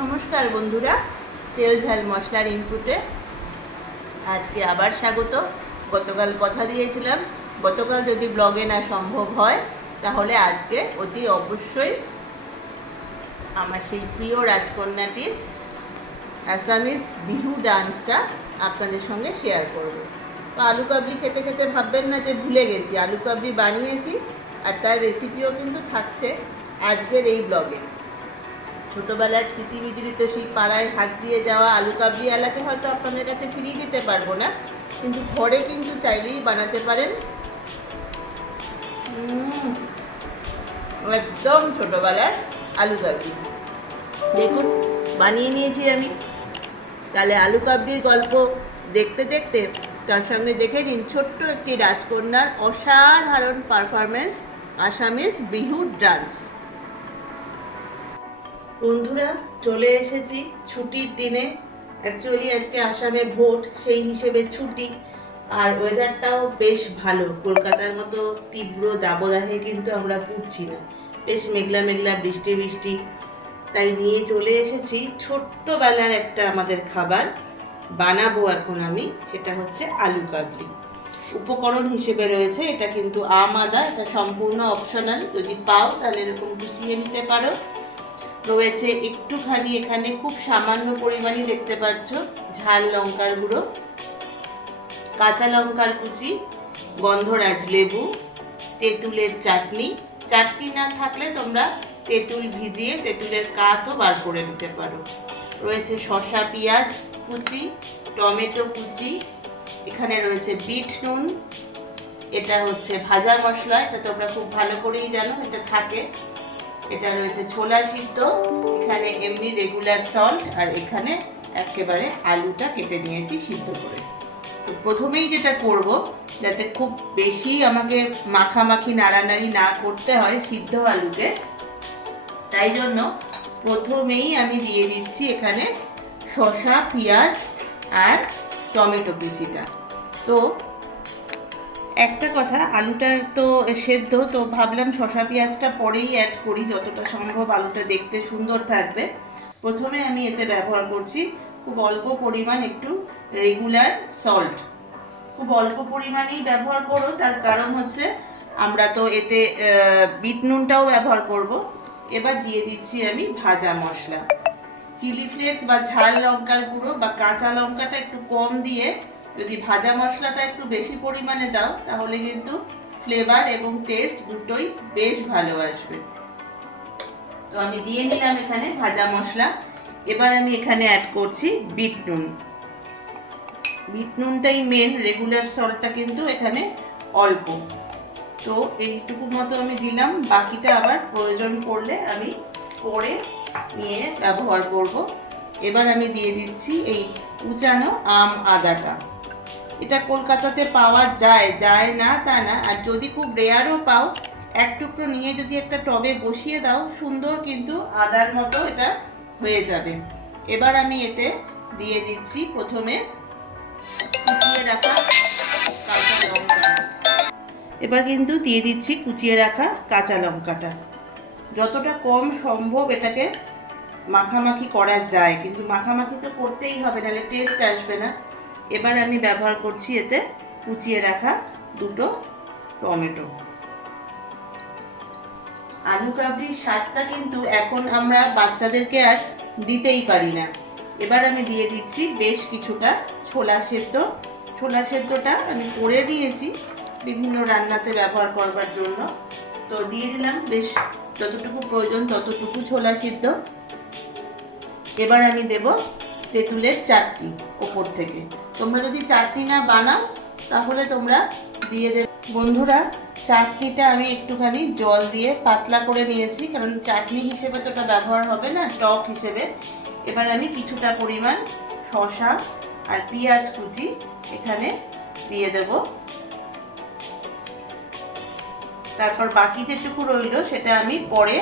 নমস্কার বন্ধুরা, তেল ঝাল মশলার ইনপুটে আজকে আবার স্বাগত। গতকাল কথা দিয়েছিলাম, গতকাল যদি ব্লগে না সম্ভব হয় তাহলে আজকে অতি অবশ্যই আমার সেই প্রিয় রাজকন্যাটির অ্যাসামিজ বিহু ডান্সটা আপনাদের সঙ্গে শেয়ার করব। তো আলু কাবলি খেতে খেতে ভাববেন না যে ভুলে গেছি, আলু কাবলি বানিয়েছি আর তার রেসিপিও কিন্তু থাকছে আজকের এই ব্লগে। ছোটোবেলার স্মৃতি বিজড়িত সেই পাড়ায় হাত দিয়ে যাওয়া আলু কাবলি এলাকে হয়তো আপনাদের কাছে ফিরিয়ে দিতে পারবো না, কিন্তু ঘরে কিন্তু চাইলেই বানাতে পারেন একদম ছোটোবেলার আলু কাবলি। দেখুন বানিয়ে নিয়েছি আমি। তাহলে আলু কাবলির গল্প দেখতে দেখতে তার সঙ্গে দেখে নিন ছোট্ট একটি রাজকন্যার অসাধারণ পারফরমেন্স, আসামিজ বিহু ডান্স। বন্ধুরা চলে এসেছি ছুটির দিনে। অ্যাকচুয়ালি আজকে আসামে ভোট, সেই হিসেবে ছুটি, আর ওয়েদারটাও বেশ ভালো। কলকাতার মতো তীব্র দাবদাহে কিন্তু আমরা পুড়ছি না, বেশ মেঘলা মেঘলা বৃষ্টি বৃষ্টি। তাই নিয়ে চলে এসেছি ছোট্টবেলার একটা আমাদের খাবার বানাবো এখন আমি, সেটা হচ্ছে আলু কাবলি। উপকরণ হিসেবে রয়েছে এটা কিন্তু আম আদা, এটা সম্পূর্ণ অপশনাল, যদি পাও তাহলে এরকম কুচিয়ে নিতে পারো। রয়েছে একটুখানি এখানে খুব সামান্য পরিমাণে দেখতে পাচ্ছ ঝাল লঙ্কার গুঁড়ো, কাঁচা লঙ্কার কুচি, গন্ধরাজ লেবু, তেঁতুলের চাটনি। চাটনি না থাকলে তোমরা তেঁতুল ভিজিয়ে তেঁতুলের কাতও বার করে নিতে পারো। রয়েছে শসা পেঁয়াজ কুচি, টমেটো কুচি, এখানে রয়েছে বিট নুন, এটা হচ্ছে ভাজা মশলা, এটা তোমরা খুব ভালো করেই জানো এটা থাকে। এটা রয়েছে ছোলা সিদ্ধ, এখানে এমনি রেগুলার সল্ট, আর এখানে একেবারে আলুটা কেটে নিয়েছি সিদ্ধ করে। তো প্রথমেই যেটা করব, যাতে খুব বেশি আমাকে মাখামাখি নাড়ানাড়ি না করতে হয় সিদ্ধ আলুকে, তাই জন্য প্রথমেই আমি দিয়ে দিচ্ছি এখানে শসা পেঁয়াজ আর টমেটো কুচিটা। তো একটা কথা, আলুটা তো সেদ্ধ, তো ভাবলাম শসা পেঁয়াজটা পরেই অ্যাড করি, যতটা সম্ভব আলুটা দেখতে সুন্দর থাকবে। প্রথমে আমি এতে ব্যবহার করছি খুব অল্প পরিমাণ একটু রেগুলার সল্ট। খুব অল্প পরিমাণেই ব্যবহার করো, তার কারণ হচ্ছে আমরা তো এতে বিট নুনটাও ব্যবহার করব। এবার দিয়ে দিচ্ছি আমি ভাজা মশলা, চিলি ফ্লেক্স বা ঝাল লঙ্কার গুঁড়ো বা কাঁচা লঙ্কাটা একটু কম দিয়ে যদি ভাজা মশলাটা একটু বেশি পরিমাণে দাও তাহলে কিন্তু ফ্লেভার এবং টেস্ট দুটোই বেশ ভালো আসবে। তো আমি দিয়ে নিলাম এখানে ভাজা মশলা। এবার আমি এখানে অ্যাড করছি বিট নুন। বিট নুনটাই মেন, রেগুলার সল্টটা কিন্তু এখানে অল্প। তো এইটুকু মতো আমি দিলাম, বাকিটা আবার প্রয়োজন পড়লে আমি পরে নিয়ে ব্যবহার করব। এবার আমি দিয়ে দিচ্ছি এই কুচানো আম আদাটা। এটা কলকাতাতে পাওয়া যায় না তা না, আর যদি খুব রেয়ারও পাও, এক টুকরো নিয়ে যদি একটা টবে বসিয়ে দাও সুন্দর কিন্তু আদার মতো এটা হয়ে যাবে। এবার আমি এতে দিয়ে দিচ্ছি প্রথমে কুচিয়ে রাখা কাঁচা লঙ্কা। এবার কিন্তু দিয়ে দিচ্ছি কুচিয়ে রাখা কাঁচা লঙ্কাটা। যতটা কম সম্ভব এটাকে মাখামাখি করা যায়, কিন্তু মাখামাখি তো করতেই হবে, নাহলে টেস্ট আসবে না। এবার আমি ব্যবহার করছি এতে কুচিয়ে রাখা দুটো টমেটো। আলু কাবলির স্বাদটা কিন্তু এখন আমরা বাচ্চাদেরকে আর দিতেই পারি না। এবার আমি দিয়ে দিচ্ছি বেশ কিছুটা ছোলা সেদ্ধ। ছোলা সেদ্ধটা আমি করে নিয়েছি বিভিন্ন রান্নাতে ব্যবহার করবার জন্য, তো দিয়ে দিলাম বেশ যতটুকু প্রয়োজন ততটুকু ছোলা সিদ্ধ। এবার আমি দেব তেঁতুলের চাটনি ওপর থেকে। তোমরা যদি চাটনি না বানাও তাহলে তোমরা দিয়ে দেবে। বন্ধুরা চাটনিটা আমি একটুখানি জল দিয়ে পাতলা করে নিয়েছি, কারণ চাটনি হিসেবে তো ওটা ব্যবহার হবে না, টক হিসেবে। এবার আমি কিছুটা পরিমাণ শসা আর পেঁয়াজ কুচি এখানে দিয়ে দেব। তারপর বাকি যেটুকু রইল সেটা আমি পরে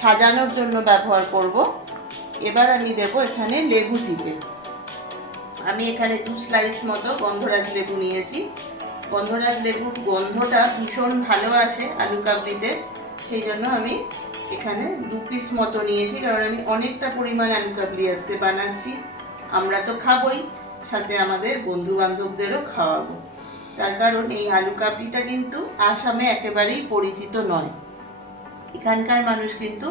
সাজানোর জন্য ব্যবহার করব। এবার আমি দেব এখানে লেবু চিপে। আমি এখানে 2 স্লাইস মতো গন্ধরাজ লেবু নিয়েছি। গন্ধরাজ লেবুর গন্ধটা ভীষণ ভালো আসে আলু কাবলিতে, সেই জন্য আমি এখানে 2 পিস মতো নিয়েছি, কারণ আমি অনেকটা পরিমাণ আলু কাবলি আজকে বানাচ্ছি। আমরা তো খাবোই, সাথে আমাদের বন্ধু বান্ধবদেরও খাওয়াবো। তার কারণ এই আলু কাবলিটা কিন্তু আসামে একেবারেই পরিচিত নয়। এখানকার মানুষ কিন্তু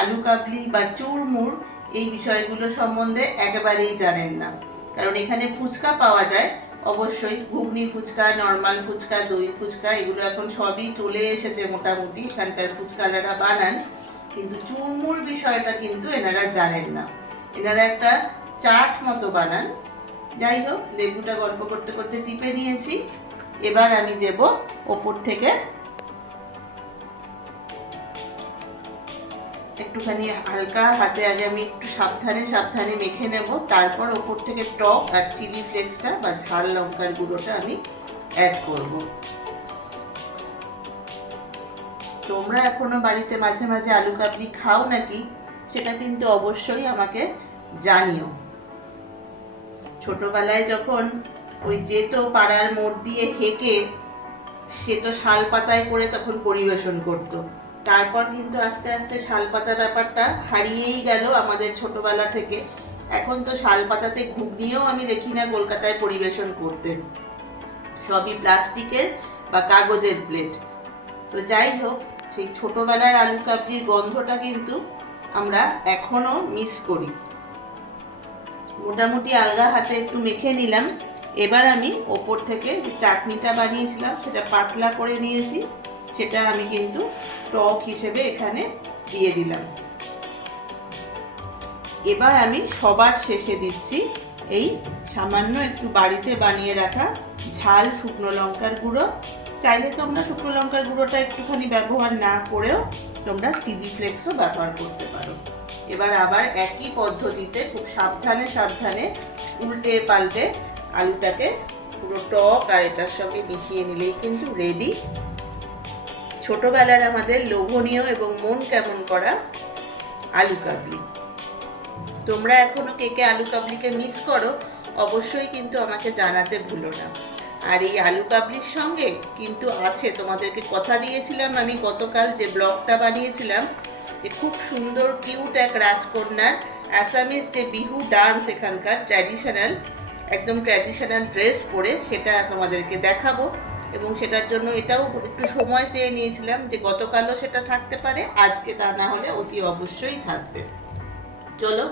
আলু কাবলি বা চুরমুর এই বিষয়গুলো সম্বন্ধে একেবারেই জানেন না। কারণ এখানে ফুচকা পাওয়া যায়, অবশ্যই ঘুগনি ফুচকা, নর্মাল ফুচকা, দই ফুচকা, এগুলো এখন সবই চলে এসেছে মোটামুটি, এখানকার ফুচকালারা বানান। কিন্তু চুরমুর বিষয়টা কিন্তু এনারা জানেন না। এনারা একটা চাট মতো বানান। যাই হোক, লেবুটা গল্প করতে করতে চিপে নিয়েছি। এবার আমি দেব ওপর থেকে একটুখানি হালকা হাতে, আগে আমি একটু সাবধানে সাবধানে মেখে নেব, তারপর ওপর থেকে টক আর চিলি ফ্লেক্সটা বা ঝাল লঙ্কার গুঁড়োটা আমি অ্যাড করব। তোমরা এখনো বাড়িতে মাঝে মাঝে আলু কাবলি খাও নাকি সেটা কিন্তু অবশ্যই আমাকে জানিও। ছোটবেলায় যখন ওই যেত পাড়ার মোড় দিয়ে হেঁকে, সে তো শাল পাতায় করে তখন পরিবেশন করতো। তারপর কিন্তু আস্তে আস্তে শালপাতা ব্যাপারটা হারিয়েই গেল আমাদের ছোটবেলা থেকে। এখন তো শালপাতাতে ঘুগনিও আমি দেখি না কলকাতায় পরিবেশন করতে, সবই প্লাস্টিকের বা কাগজের প্লেট। তো যাই হোক, সেই ছোটবেলার আলু কাবলির গন্ধটা কিন্তু আমরা এখনো মিস করি। মোটামুটি আলগা হাতে একটু মেখে নিলাম। এবার আমি ওপর থেকে যে চাটনিটা বানিয়েছিলাম সেটা পাতলা করে নিয়েছি, সেটা আমি কিন্তু টক হিসেবে এখানে দিয়ে দিলাম। এবার আমি সবার শেষে দিচ্ছি এই সামান্য একটু বাড়িতে বানিয়ে রাখা ঝাল শুকনো লঙ্কার গুঁড়ো। চাইলে তোমরা শুকনো লঙ্কার গুঁড়োটা একটুখানি ব্যবহার না করেও তোমরা চিলি ফ্লেক্সও ব্যবহার করতে পারো। এবার আবার একই পদ্ধতিতে খুব সাবধানে সাবধানে উল্টে পাল্টে আলুটাকে পুরো টক আর এটার সঙ্গে মিশিয়ে নিলেই কিন্তু রেডি ছোটবেলার আমাদের লোভনীয় এবং মন কেমন করা আলু কাবলি। তোমরা এখনো কে কে আলু কাবলিকে মিস করো অবশ্যই কিন্তু আমাকে জানাতে ভুলো না। আর এই আলু কাবলির সঙ্গে কিন্তু আছে, তোমাদেরকে কথা দিয়েছিলাম আমি গতকাল যে ব্লগটা বানিয়েছিলাম, যে খুব সুন্দর কিউট এক রাজকন্যার অ্যাসামিজ যে বিহু ডান্স এখানকার ট্র্যাডিশনাল, একদম ট্র্যাডিশনাল ড্রেস পরে সেটা তোমাদেরকে দেখাবো। এবং সেটার জন্য এটাও একটু সময় চেয়ে নিয়েছিলাম যে গতকালও সেটা থাকতে পারে, আজকে তা না হলে অতি অবশ্যই থাকবে। চলো,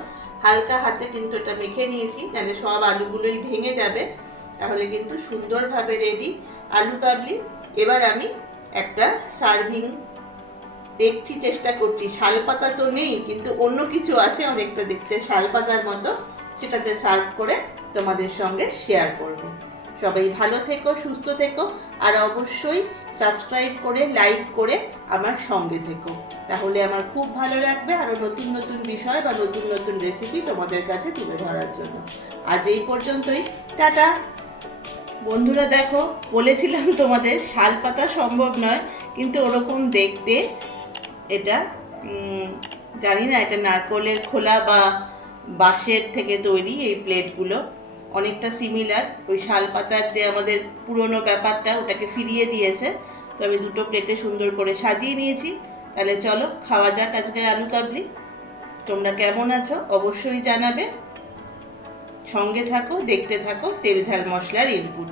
হালকা হাতে কিন্তু এটা মেখে নিয়েছি, নাহলে সব আলুগুলোই ভেঙে যাবে। তাহলে কিন্তু সুন্দরভাবে রেডি আলু কাবলি। এবার আমি একটা সার্ভিং দেখছি, চেষ্টা করছি। শালপাতা তো নেই, কিন্তু অন্য কিছু আছে অনেকটা দেখতে শালপাতার মতো, সেটাতে সার্ভ করে তোমাদের সঙ্গে শেয়ার করব। সবাই ভালো থেকো, সুস্থ থেকো, আর অবশ্যই সাবস্ক্রাইব করে লাইক করে আমার সঙ্গে থেকো, তাহলে আমার খুব ভালো লাগবে আরও নতুন নতুন বিষয় বা নতুন নতুন রেসিপি তোমাদের কাছে তুলে ধরার জন্য। আজ এই পর্যন্তই, টাটা। বন্ধুরা দেখো, বলেছিলাম তোমাদের শালপাতা সম্ভব নয়, কিন্তু ওরকম দেখতে এটা জানি না, এটা নারকোলের খোলা বা বাঁশের থেকে তৈরি। এই প্লেটগুলো অনেকটা সিমিলার, ওই শালপাতার যে আমাদের পুরনো ব্যাপারটা ওটাকে ফিরিয়ে দিয়েছে। তো আমি দুটো প্লেটে সুন্দর করে সাজিয়ে নিয়েছি। তাহলে চলো খাওয়া যাক আজকের আলু কাবলি। তোমরা কেমন আছো অবশ্যই জানাবে। সঙ্গে থাকো, দেখতে থাকো তেল ঝাল মশলার ইনপুট।